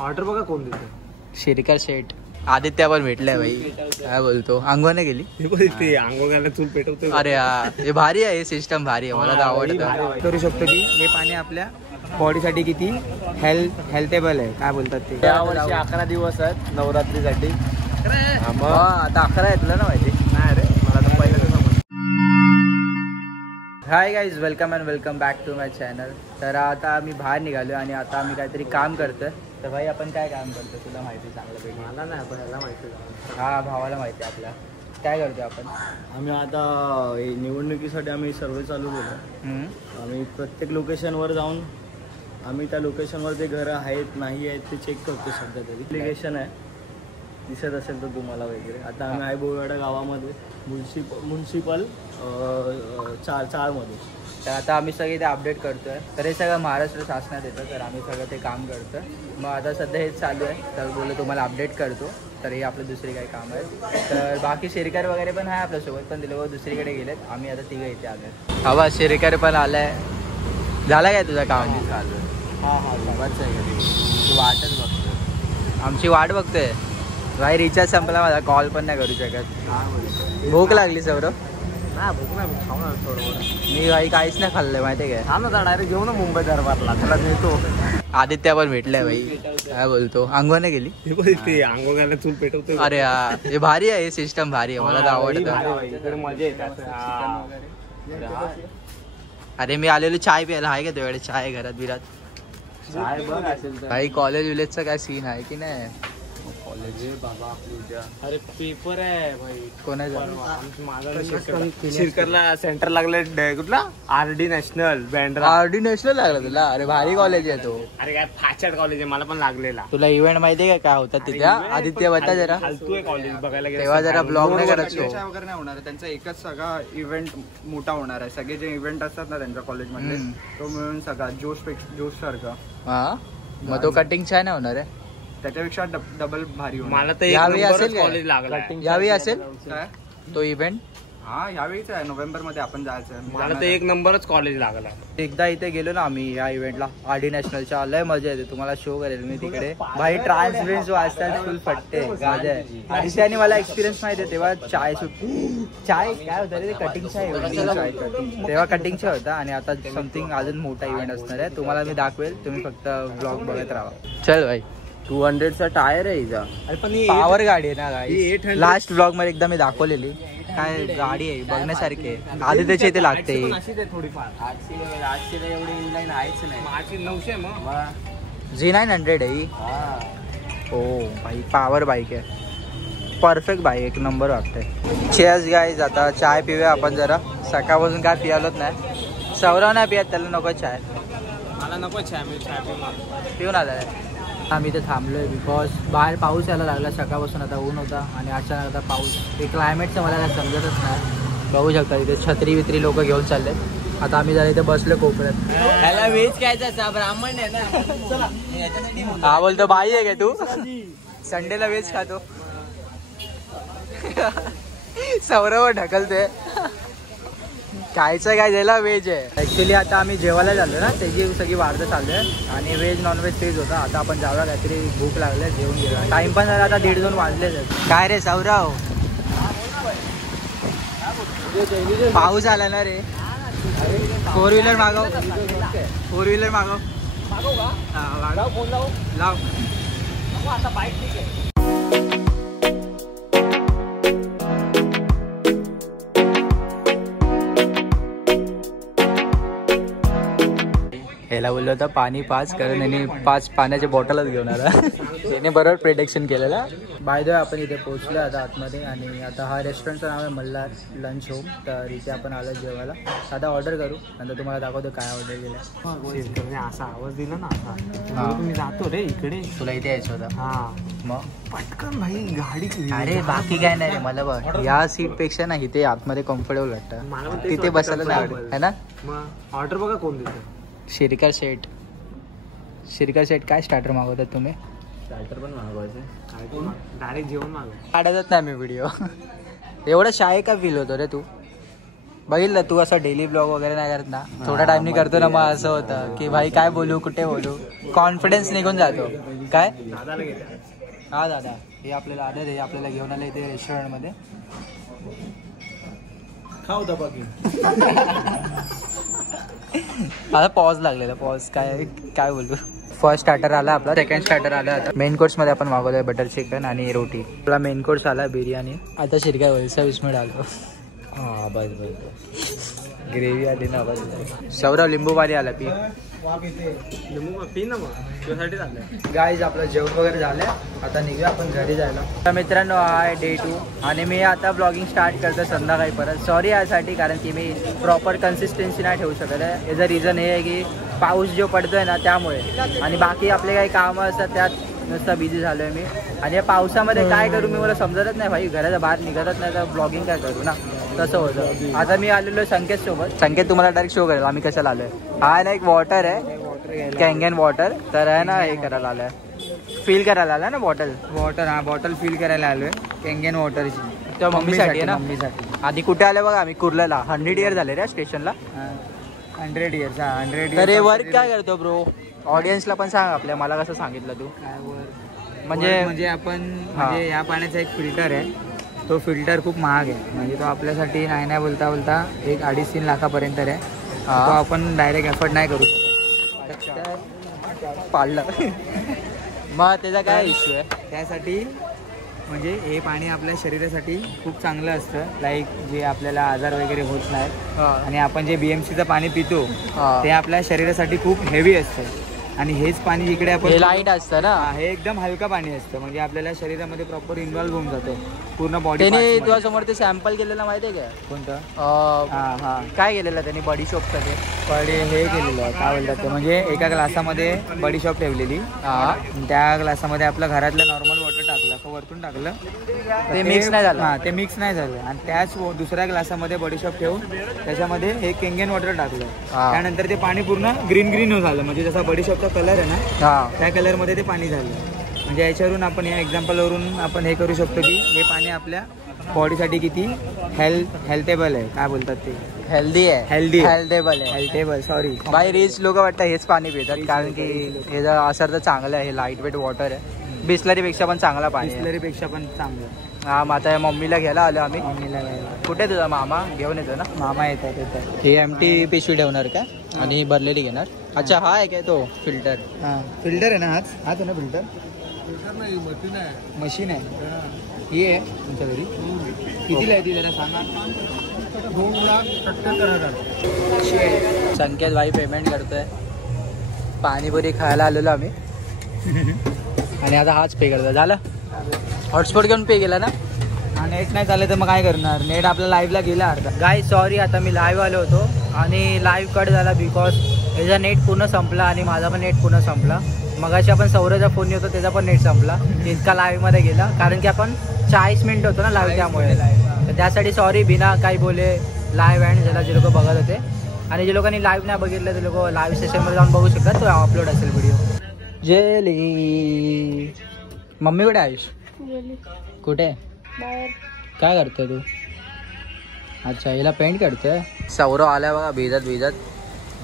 Order बघा कोण देतो. शिरकर शेठ. आदित्य पण भेटलाय भाई. काय बोलतो अंघोळ नाही गेली. ते अंघोळ घालायला चूल पेटवतो. अरे यार हे भारी आहे. हे सिस्टम भारी आहे. मला तर आवडतं. करू शकतो की हे पाणी आपल्या बॉडीसाठी किती हेल्थेबल आहे. काय बोलतात ते. यावर्षी 11 दिवस आहेत नवरात्रीसाठी. आता 11 आहे. तुला ना माहिती नाही रे, मला तर पहिलं समज. Hi guys, welcome and welcome back to my channel. तर आता आम्ही बाहेर निघालो आणि आता आम्ही काहीतरी काम करतोय. तर भाई आपण काय काम करतो तुला माहिती चांगलं. मला नाही, पण याला माहिती आहे. हा भावाला माहिती आहे आपल्या. काय करतोय आपण. आम्ही आता निवडणुकीसाठी आम्ही सर्वे चालू केलो. आम्ही प्रत्येक लोकेशनवर जाऊन आम्ही त्या लोकेशनवर जे घरं आहेत नाही आहेत ते चेक करतो. सध्या तरी ॲप्लिकेशन आहे, दिसत असेल तर तुम्हाला वगैरे. आता आम्ही आयबोवाडा गावामध्ये म्युन्सिपल 4 तर आता आम्ही सगळे ते अपडेट करतोय. तर हे सगळं महाराष्ट्र शासनात येतं. तर आम्ही सगळं ते काम करतोय. मग आता सध्या हेच चालू आहे. तर बोललो तुम्हाला अपडेट करतो. तर हे आपलं दुसरी काही काम आहे. तर बाकी शेरकर वगैरे पण आहे आपल्यासोबत, पण ते लोक दुसरीकडे गेलेत. आम्ही आता तिघं इथे आलो. हवा शेरकर पण आलाय. झाला काय तुझं काम. चालू आहे. हां सोबतच आहे. तू वाटच बघतोय. आमची वाट बघतोय भाई. रिचार्ज संपला माझा, कॉल पण नाही करू शकत. भूक लागली सौरभ. नाही भूक नाही, खाऊ ना थोडं. मी भाई काहीच नाही खाल्लंय माहिती काय. हा ना, डायरेक्ट घेऊ ना मुंबई दरबारला. त्याला नेतो. आदित्य पण भेटलाय भाई. काय बोलतो अंघोळ नाही गेली. ते अंघोळ घालायला चूल पेटवतो. अरे यार हे भारी आहे. हे सिस्टम भारी आहे. मला तर आवडतं. इकडे मजा येते. अरे मी आलेलो चाय प्यायला. आहे का तुझ्याकडे चाय घरात बिरात. भाई कॉलेज विलेजचा काय सीन आहे की नाही. कॉलेज बाबा आपली उद्या. अरे पेपर आहे भाई. कोणाचा. शिरकरला सेंटर लागले. कुठला RD national Bandra. RD national लागला तुला. अरे भारी कॉलेज आहे तो. अरे काय फाचड कॉलेज आहे. मला पण लागलेला. तुला इव्हेंट माहितीये का काय होतात तिथे. आदित्य बता जरा. फालतू आहे कॉलेज बघायला गेलं. तेव्हा जरा ब्लॉग नाही करत. वगैरे नाही होणार. त्यांचा एकच सगळा इव्हेंट मोठा होणार आहे. सगळे जे इव्हेंट असतात ना त्यांच्या कॉलेजमध्ये तो मिळून सगळा जोश सारखा. हा मग तो कटिंग छान होणार आहे. त्याच्यापेक्षा डबल भारी होणार. मला तर यावेळी असेल कॉलेज लागला. यावेळी असेल काय तो इव्हेंट. हा यावेळीच आहे. नोव्हेंबर मध्ये आपण जायचं. मला तर 1 नंबरच कॉलेज लागला. एकदा इथे गेलो ना आम्ही या इव्हेंटला RD नॅशनलच्या. लय मजा येते. तुम्हाला शो करेल मी तिकडे. भाई ट्रान्सपरन्स वाचतात फुल फटते गाजा आहे. त्याने मला एक्सपिरियन्स माहिती आहे. तेव्हा चाय काय होतं रे ते कटिंग चाय. तेव्हा कटिंग चाय होता. आणि आता समथिंग अजून मोठा इव्हेंट असणार आहे. तुम्हाला मी दाखवेल. तुम्ही फक्त ब्लॉग बघत राहा. चल भाई. 200चा टायर आहे हिचा. पॉवर गाडी आहे ना गाडी. लास्ट ब्लॉग मध्ये एकदा मी दाखवलेली. काय गाडी आहे बघण्यासारखी आहे. आधी त्याच्या इथे लागते. थोडीफार 800 एवढी लाईन आहेच नाही. 900 मग Z900 आहे ही. हो भाई पॉवर बाईक आहे. Perfect bike. एक नंबर वाटतंय. Cheers guys. आता चाय पिऊया आपण जरा. सकाळपासून काय पियालोच नाही. सौरव नाही पियात. त्याला नको चाय. मला नको चाय. मी चाय पिऊन आला. आम्ही इथे थांबलोय बिकॉज बाहेर पाऊस यायला लागला. सकाळपासून आता ऊन होता आणि अचानक आता पाऊस. हे क्लायमेटचं मला काय समजतच नाही. बघू शकता इथे छत्री वित्री लोक घेऊन चालले. आता आम्ही जरा इथे बसलो कोपऱ्यात. ह्याला व्हेज खायचा ब्राह्मण आहे ना. हा बोलतो बाई आहे का तू. संडेला व्हेज खातो. सौरव ढकलते. खायचं काय द्यायला व्हेज आहे. ऍक्च्युली आता आम्ही जेवायला झालो ना त्याची सगळी वाढतं चाललंय. आणि व्हेज नॉनव्हेज तेच होता. आता आपण जाऊया. काहीतरी भूक लागले. जेवून गेला. टाइम पण झाला आता 1:30-2 वाजलेच. काय रे सौरव. पाऊस आला ना रे. 4 व्हीलर मागव. 4 व्हीलर मागव. लाव. आता बाईक ठीक आहे. ह्याला बोललो होता पाणी पाच. कारण याने 5 पाण्याच्या बॉटलच घेऊन आला. त्याने बरोबर प्रिडिक्शन केलेलं. बाय द वे आपण इथे पोहोचलो आता आतमध्ये. आणि आता हा रेस्टॉरंटचं नाव आहे मल्हार लंच होम. तर इथे आपण आलो जेवायला. साधा ऑर्डर करू. नंतर तुम्हाला दाखवतो काय ऑर्डर केलं. असा आवाज दिला ना असा. तुम्ही जातो रे इकडे. तुला इथे यायचं होतं. हा मग पटकन भाई गाडी. अरे बाकी काय नाही रे. मला बघ या सीट पेक्षा ना इथे आतमध्ये कम्फर्टेबल वाटतं. तिथे बसायला नाही आवडत है ना. मग ऑर्डर बघा कोण देतो. शिरकर शेठ. शिरकर शेठ काय स्टार्टर मागवतात तुम्ही. स्टार्टर पण मागवायचं. डायरेक्ट जेवण मागव. काढतच नाही मी व्हिडिओ. एवढा शाय का फील होतो रे तू. बघितलं तू असं डेली ब्लॉग वगैरे नाही करत ना, थोडा टाइमनी करतो ना, मग असं होतं की भाई काय बोलू कुठे बोलू, कॉन्फिडन्स निघून जातो. काय हा दादा, हे आपल्याला आले रे, आपल्याला घेऊन आले इथे रेस्टॉरंट मध्ये. खाऊ दा बाकी. आता पॉज लागलेला, पॉज काय बोलू. फर्स्ट स्टार्टर आला आपला, सेकंड स्टार्टर आला. आता मेन कोर्स मध्ये आपण मागवलंय बटर चिकन आणि रोटी. आपला मेन कोर्स आला बिर्याणी. आता शिरकाय होईल 20 मिनिट आलो. हा बस ग्रेव्ही आली ना बस. सौरव लिंबूवाली आला पी. पी ना मग तुझ्यासाठी झालं. गाईज आपलं जेवण वगैरे झालंय, आता निघूया आपण घरी जायला. तर मित्रांनो आहे डे 2 आणि मी आता ब्लॉगिंग स्टार्ट करतो संध्याकाळी परत. सॉरी यासाठी, कारण की मी प्रॉपर कन्सिस्टन्सी नाही ठेवू शकत आहे. याचं रिझन हे आहे की पाऊस जो पडतोय ना त्यामुळे, आणि बाकी आपले काही कामं असतात त्यात नुसतं बिझी झालो आहे मी. आणि या पावसामध्ये काय करू मी, मला समजतच नाही भाई, घराच्या बाहेर निघतच नाही तर ब्लॉगिंग काय करू ना, तसं होतं. आता मी आलेलो आहे संकेत सोबत. संकेत तुम्हाला डायरेक्ट शो करेल आम्ही कशाला आलोय. हा ना एक वॉटर आहे, कँगन वॉटर, तर आहे ना हे करायला आलाय, फील करायला आलाय ना बॉटल. हा बॉटल फील करायला आलोय कँगन वॉटरची. तेव्हा मम्मीसाठी आहे ना. मम्मीसाठी. आधी कुठे आले बघा आम्ही, कुर्ल्याला. 100 इयर झाले रे स्टेशनला. 100 इयर्स. 100 तर हे वर्क काय करतो ब्रो, ऑडियन्सला पण सांग आपल्या. मला कसं सांगितलं तू, म्हणजे आपण म्हणजे या पाण्याचा एक फिल्टर आहे, तो फिल्टर खूप महाग आहे. म्हणजे तो आपल्यासाठी नाही बोलता 1-2.5-3 लाखापर्यंत आहे. तो आपण डायरेक्ट एफर्ट नाही करू पाडलं. मग त्याचा काय इश्यू आहे. त्यासाठी म्हणजे हे पाणी आपल्या शरीरासाठी खूप चांगलं असतं. लाईक जे आपल्याला आजार वगैरे होत नाहीत. आणि आपण जे BMCचं पाणी पितो ते आपल्या शरीरासाठी खूप हेवी असतं. आणि हेच पाणी इकडे आपण लाईट असतं ना, हे एकदम हलका पाणी असतं. म्हणजे आपल्याला शरीरामध्ये प्रॉपर इन्व्हॉल्व्ह होऊन जातो पूर्ण बॉडी. त्याने तुझ्या समोर ते सॅम्पल केलेलं माहिती आहे का. कोणतं. काय केलेलं त्यांनी बडीशॉपचं ते. हे केलेलं काय बोलतात ते, म्हणजे एका ग्लासामध्ये बडीशॉप ठेवलेली. त्या ग्लासामध्ये आपलं घरातलं नॉर्मल वॉटर टाकलं, वरतून टाकलं, ते मिक्स नाही झालं. ते मिक्स नाही झालं. आणि त्याच दुसऱ्या ग्लासामध्ये बडीशॉप ठेवून त्याच्यामध्ये हे कँगन वॉटर टाकलं. त्यानंतर ते पाणी पूर्ण ग्रीन झालं. म्हणजे जसा बडीशॉपचा कलर आहे ना त्या कलर मध्ये ते पाणी झालं. म्हणजे याच्यावरून आपण या एक्झाम्पलवरून आपण हे करू शकतो की हे पाणी आपल्या बॉडीसाठी किती हेल्थेबल आहे. काय बोलतात ते, हेल्थेबल. सॉरी बाई, रिच लोक वाटतं हेच पाणी पितात, कारण की हे जर असर तर चांगलं आहे. हे लाईट वेट वॉटर आहे, बिस्लरीपेक्षा पण चांगला पाणी, बिस्लरीपेक्षा पण चांगलं. हा, मग आता मम्मीला घ्यायला आलो आम्ही. मम्मीला घ्यायला. कुठे तुझा मामा घेऊन येतो ना. मामा येतात. ही एम्प्टी पिशवी ठेवणार का, आणि ही भरलेली घेणार. अच्छा, हा आहे काय तो फिल्टर. फिल्टर आहे ना, हाच आहे ना फिल्टर. मशीन आहे ही आहे तुमच्या घरी. कितीला आहे ती जरा सांगा. 2,78,000. संकेत भाई पेमेंट करतोय. पाणीपुरी खायला आलेलो आम्ही आणि आता हाच पे करतोय. झालं, हॉटस्पॉट घेऊन पे केला ना. नेट नाही चाललं तर मग काय करणार, नेट आपल्या लाईव्हला गेला अर्धा. गाय सॉरी, आता मी लाईव्ह आलो होतो आणि लाईव्ह कट झाला बिकॉज याचा नेट पूर्ण संपला आणि माझा पण नेट पूर्ण संपला. मगाशी आपण सौरवचा फोन येतो त्याचा पण नेट संपला, इतका लाईव्हमध्ये गेला, कारण की आपण 40 मिनिट होतो ना लाईव्ह, त्यामुळे. तर त्यासाठी सॉरी, बिना काही बोले लाईव्ह एंड झाला. जे लोक बघत होते आणि जे लोकांनी लाईव्ह नाही बघितलं ते लोक लाईव्ह सेशनमध्ये जाऊन बघू शकतात, तो अपलोड असेल व्हिडिओ. जेली मम्मी कुठे आयुष, कुठे काय करतोय तू. अच्छा, हिला पेंट करतोय. सौरव आलाय बघा भिजत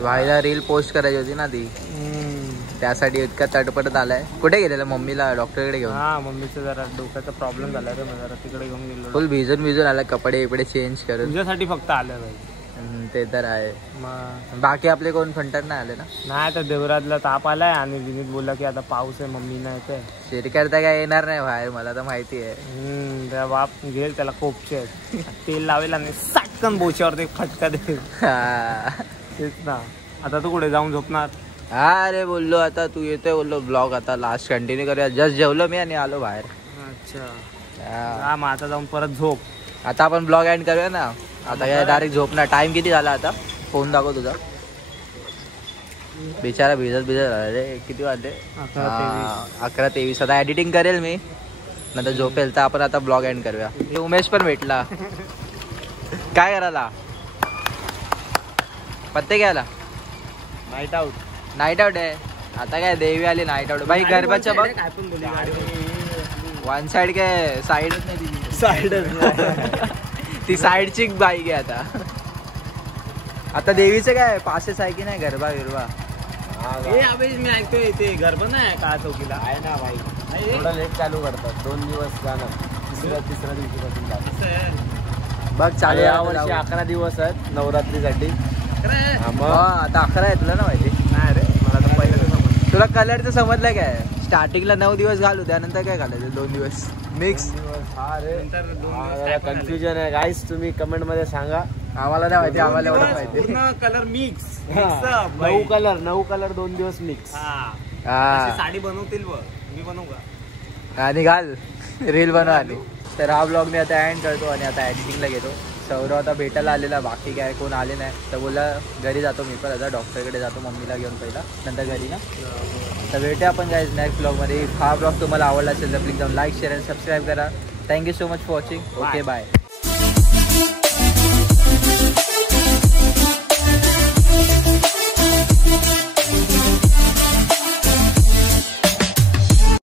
व्हायला रील पोस्ट करायची होती ना ती, त्यासाठी इतका तटपटत आलाय. कुठे गेलेला मम्मीला डॉक्टरकडे घेऊन. मम्मीचा जरा डोक्याचा प्रॉब्लेम झाला तर जरा तिकडे घेऊन गेलो. फुल भिजून आला, कपडे चेंज करून. तुझ्यासाठी फक्त आलं भाई. ते तर आहे. बाकी आपले कोण फंटर नाही आले ना. नाही, तर देवराजला ताप आलाय आणि विनीत बोलला की आता पाऊस आहे, मम्मी नाही येते. शेरी करता काय येणार नाही बाहेर, मला तर माहिती आहे. त्या बाप घेईल त्याला कोपचे आहेत, तेल लावेल आणि साटकन बोच्यावर ते फटका दे. तेच ना. आता तू कुठे जाऊन झोपणार. अरे बोललो आता तू येतोय, बोललो ब्लॉग आता लास्ट कंटिन्यू करूया. जस्ट जेवलो मी आणि आलो बाहेर. अच्छा, मग आता जाऊन परत झोप. आता आपण ब्लॉग एंड करूया ना. आता काय डायरेक्ट झोपणार. टाइम किती झाला आता, फोन दाखव तुझा. बिचारा भिजत रे. किती वाजले, 11:23. आता एडिटिंग करेल मी, नंतर झोपेल. तर आपण आता ब्लॉग एंड करूया. उमेश पण भेटला. काय करायला, पत्ते घ्यायला. नाईट आउट आहे आता. काय देवी आली नाईट आउट. बाई गरबाच्या बघ, वन साइड काय साईडच नाही, साईड ती साईडची बाईक आहे आता. आता देवीचं काय पासेस आहे की नाही गरबा बिरबा? मी ऐकतोय ते गरबा नाही का चौकीला आहे ना भाई, थोडं लेट चालू करतात. 2 दिवस जाणार, तिसऱ्या दिवशीपासून जाणार. बघ चालू या वर्षी 11 दिवस आहेत नवरात्रीसाठी. आता 11 आहे, तुला ना माहिती? नाही रे, मला तर पहिलं तुला कलरचं समजलं काय? स्टार्टिंगला 9 दिवस घालू, त्यानंतर काय घालायचं? 2 दिवस मिक्स. हा रे, कन्फ्युजन आहे गाईस. तुम्ही कमेंट मध्ये सांगा. आम्हाला नाही माहिती, आम्हाला एवढं माहिती. कलर मिक्स 9 कलर 2 दिवस मिक्स. साडी बनवतील बघ, मी बनवू का? आणि घाल रील बनवा. आणि तर हा ब्लॉग मी आता एंड करतो आणि आता एडिटिंगला घेतो. सौरव आता भेटायला आलेला, बाकी काय कोण आले नाही. तर बोला घरी जातो मी पण, आता डॉक्टरकडे जातो मम्मीला घेऊन पहिला, नंतर घरी ना. तर भेटूया आपण गाईज नेक्स्ट ब्लॉगमध्ये. हा ब्लॉग तुम्हाला आवडला असेल तर प्लीज जाऊन लाईक शेअर आणि सबस्क्राईब करा. Thank you so much for watching. Okay bye.